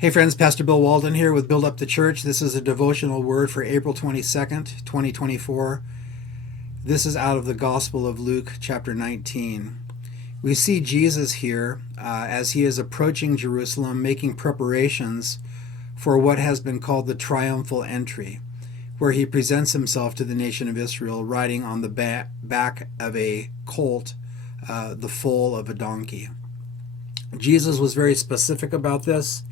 Hey friends, Pastor Bill Walden here with Build Up the Church. This is a devotional word for April 22nd, 2024. This is out of the Gospel of Luke, chapter 19. We see Jesus here as he is approaching Jerusalem, making preparations for what has been called the triumphal entry, where he presents himself to the nation of Israel riding on the back of a colt, the foal of a donkey. Jesus was very specific about this.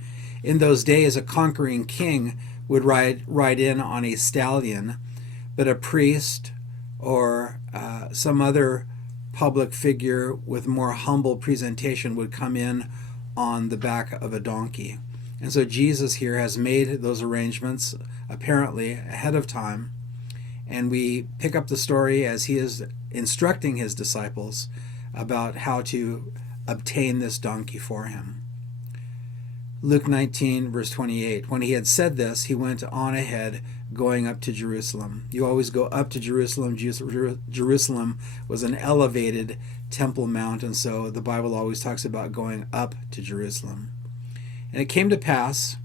In those days, a conquering king would ride in on a stallion, but a priest or some other public figure with more humble presentation would come in on the back of a donkey. And so Jesus here has made those arrangements apparently ahead of time, and we pick up the story as he is instructing his disciples about how to obtain this donkey for him. Luke 19, verse 28. When he had said this, he went on ahead, going up to Jerusalem. You always go up to Jerusalem. Jerusalem was an elevated temple mount, and so the Bible always talks about going up to Jerusalem. And it came to pass,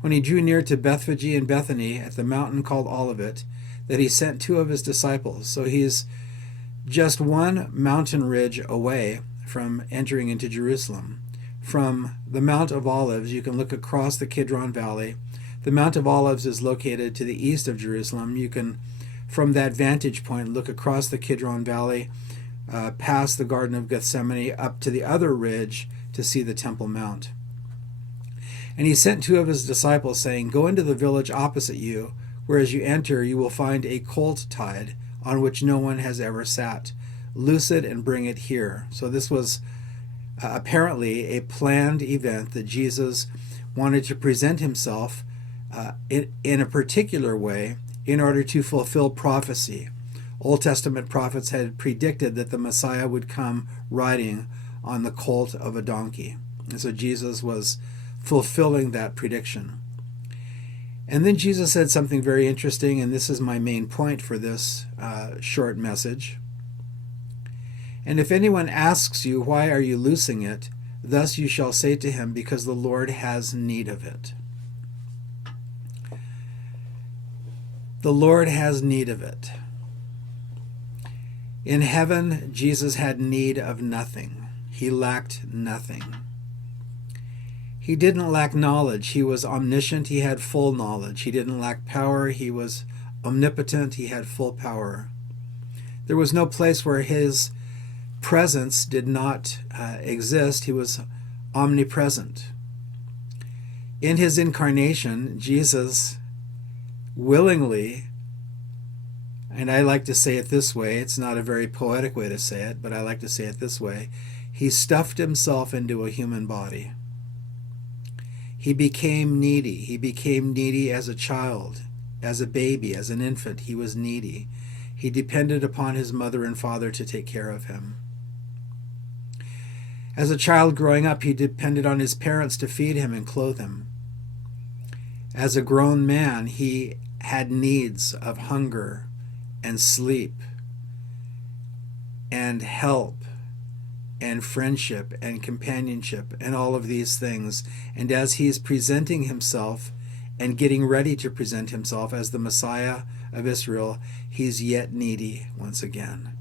when he drew near to Bethphage and Bethany at the mountain called Olivet, that he sent two of his disciples. So he's just one mountain ridge away from entering into Jerusalem. From the Mount of Olives, you can look across the Kidron Valley. The Mount of Olives is located to the east of Jerusalem. You can, from that vantage point, look across the Kidron Valley, past the Garden of Gethsemane, up to the other ridge to see the Temple Mount. And he sent two of his disciples, saying, Go into the village opposite you, where as you enter you will find a colt tied, on which no one has ever sat. Loose it and bring it here. So this was apparently a planned event that Jesus wanted to present himself in a particular way in order to fulfill prophecy. Old Testament prophets had predicted that the Messiah would come riding on the colt of a donkey. And so Jesus was fulfilling that prediction. And then Jesus said something very interesting, and this is my main point for this short message. And if anyone asks you, why are you loosing it? Thus you shall say to him, because the Lord has need of it. The Lord has need of it. In heaven, Jesus had need of nothing. He lacked nothing. He didn't lack knowledge. He was omniscient. He had full knowledge. He didn't lack power. He was omnipotent. He had full power. There was no place where his presence did not exist. He was omnipresent. In his incarnation, Jesus willingly, and I like to say it this way, it's not a very poetic way to say it, but I like to say it this way, he stuffed himself into a human body. He became needy. He became needy as a child, as a baby, as an infant. He was needy. He depended upon his mother and father to take care of him. As a child growing up, he depended on his parents to feed him and clothe him. As a grown man, he had needs of hunger and sleep and help and friendship and companionship and all of these things. And as he's presenting himself and getting ready to present himself as the Messiah of Israel, he's yet needy once again.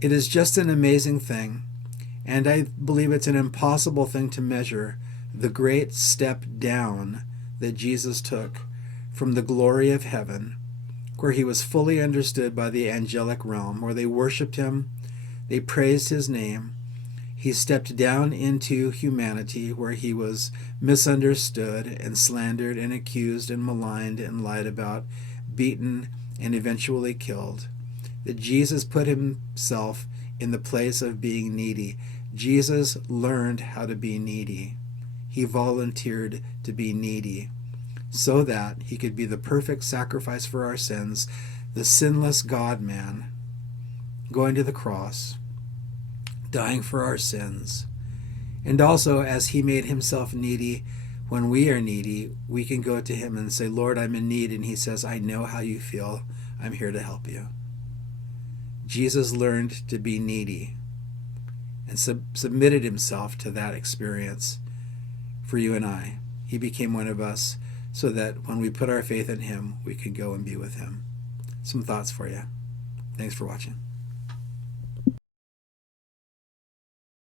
It is just an amazing thing. And I believe it's an impossible thing to measure the great step down that Jesus took from the glory of heaven, where he was fully understood by the angelic realm, where they worshiped him, they praised his name. He stepped down into humanity, where he was misunderstood and slandered and accused and maligned and lied about, beaten and eventually killed. That Jesus put himself in the place of being needy. Jesus learned how to be needy. He volunteered to be needy so that he could be the perfect sacrifice for our sins, the sinless God-man going to the cross, dying for our sins. And also, as he made himself needy, when we are needy, we can go to him and say, Lord, I'm in need. And he says, I know how you feel. I'm here to help you. Jesus learned to be needy and submitted himself to that experience for you and I. He became one of us so that when we put our faith in him, we could go and be with him. Some thoughts for you. Thanks for watching.